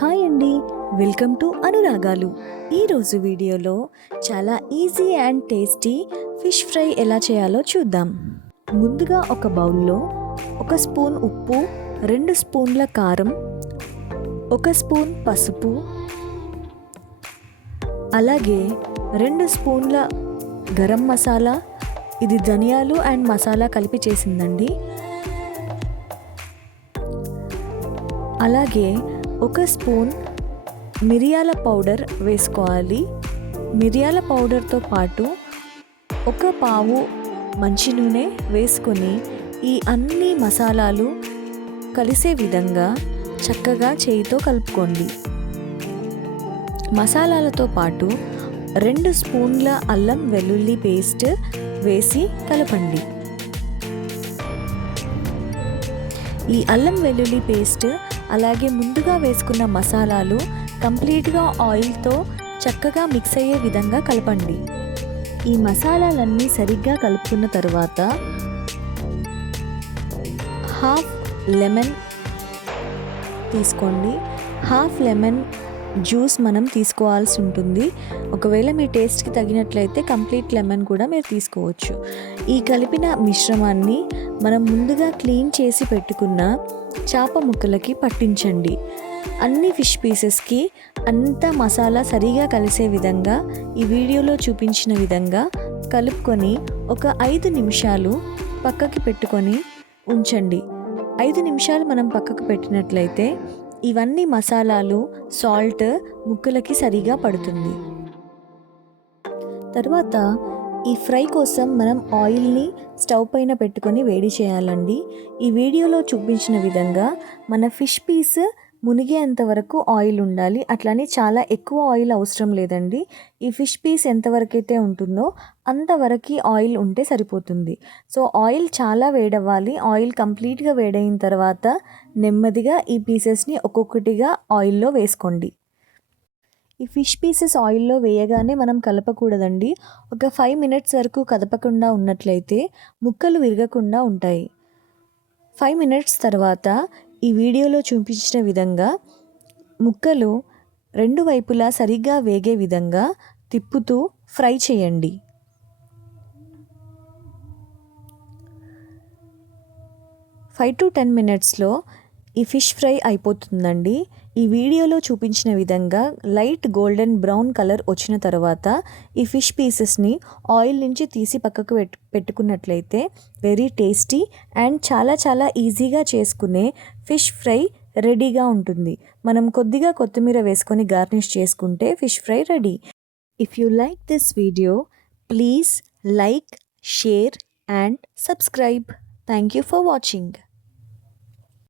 Hi అండి, welcome to అనురాగాలు. ఈరోజు వీడియోలో చాలా easy and tasty fish fry ఎలా చేయాలో చూద్దాం. ముందుగా ఒక బౌల్లో 1 స్పూన్ ఉప్పు, 2 స్పూన్ల కారం, 1 స్పూన్ పసుపు, అలాగే 2 స్పూన్ల గరం మసాలా, ఇది ధనియాలు అండ్ మసాలా కలిపి చేసిందండి. అలాగే 1 స్పూన్ మిరియాల పౌడర్ వేసుకోవాలి. మిరియాల పౌడర్తో పాటు 1 పావు మంచి నూనె వేసుకొని ఈ అన్ని మసాలాలు కలిసే విధంగా చక్కగా చేయితో కలుపుకోండి. మసాలాలతో పాటు 2 స్పూన్ల అల్లం వెల్లుల్లి పేస్ట్ వేసి కలపండి. ఈ అల్లం వెల్లుల్లి పేస్ట్ అలాగే ముందుగా వేసుకున్న మసాలాలు కంప్లీట్గా ఆయిల్తో చక్కగా మిక్స్ అయ్యే విధంగా కలపండి. ఈ మసాలాలన్నీ సరిగ్గా కలుపుకున్న తర్వాత హాఫ్ లెమన్ తీసుకోండి. హాఫ్ లెమన్ జ్యూస్ మనం తీసుకోవాల్సి ఉంటుంది. ఒకవేళ మీ టేస్ట్కి తగినట్లయితే కంప్లీట్ లెమన్ కూడా మీరు తీసుకోవచ్చు. ఈ కలిపిన మిశ్రమాన్ని మనం ముందుగా క్లీన్ చేసి పెట్టుకున్న చేప ముక్కలకి పట్టించండి. అన్ని ఫిష్ పీసెస్కి అంతా మసాలా సరిగా కలిసే విధంగా ఈ వీడియోలో చూపించిన విధంగా కలుపుకొని ఒక 5 నిమిషాలు పక్కకి పెట్టుకొని ఉంచండి. 5 నిమిషాలు మనం పక్కకు పెట్టినట్లయితే ఇవన్నీ మసాలాలు, సాల్ట్ ముక్కలకి సరిగా పడుతుంది. తర్వాత ఈ ఫ్రై కోసం మనం ఆయిల్ని స్టవ్ పైన పెట్టుకొని వేడి చేయాలండి. ఈ వీడియోలో చూపించిన విధంగా మన ఫిష్ పీస్ మునిగేంత వరకు ఆయిల్ ఉండాలి. అట్లని చాలా ఎక్కువ ఆయిల్ అవసరం లేదండి. ఈ ఫిష్ పీస్ ఎంతవరకు అయితే ఉంటుందో అంతవరకు ఆయిల్ ఉంటే సరిపోతుంది. సో ఆయిల్ చాలా వేడవ్వాలి. ఆయిల్ కంప్లీట్గా వేడైన తర్వాత నెమ్మదిగా ఈ పీసెస్ని ఒక్కొక్కటిగా ఆయిల్లో వేసుకోండి. ఈ ఫిష్ పీసెస్ ఆయిల్లో వేయగానే మనం కలపకూడదండి. ఒక 5 మినిట్స్ వరకు కదపకుండా ఉన్నట్లయితే ముక్కలు విరగకుండా ఉంటాయి. 5 మినిట్స్ తర్వాత ఈ వీడియోలో చూపించిన విధంగా ముక్కలు 2 వైపులా సరిగ్గా వేగే విధంగా తిప్పుతూ ఫ్రై చేయండి. ఫైవ్ టు 10 మినిట్స్లో ఈ ఫిష్ ఫ్రై అయిపోతుందండి. ఈ వీడియోలో చూపించిన విధంగా లైట్ గోల్డెన్ బ్రౌన్ కలర్ వచ్చిన తర్వాత ఈ ఫిష్ పీసెస్ని ఆయిల్ నుంచి తీసి పక్కకు పెట్టుకున్నట్లయితే వెరీ టేస్టీ అండ్ చాలా ఈజీగా చేసుకునే ఫిష్ ఫ్రై రెడీగా ఉంటుంది. మనం కొద్దిగా కొత్తిమీర వేసుకొని గార్నిష్ చేసుకుంటే fish fry ready. If you like this video please like, share and subscribe. Thank you for watching.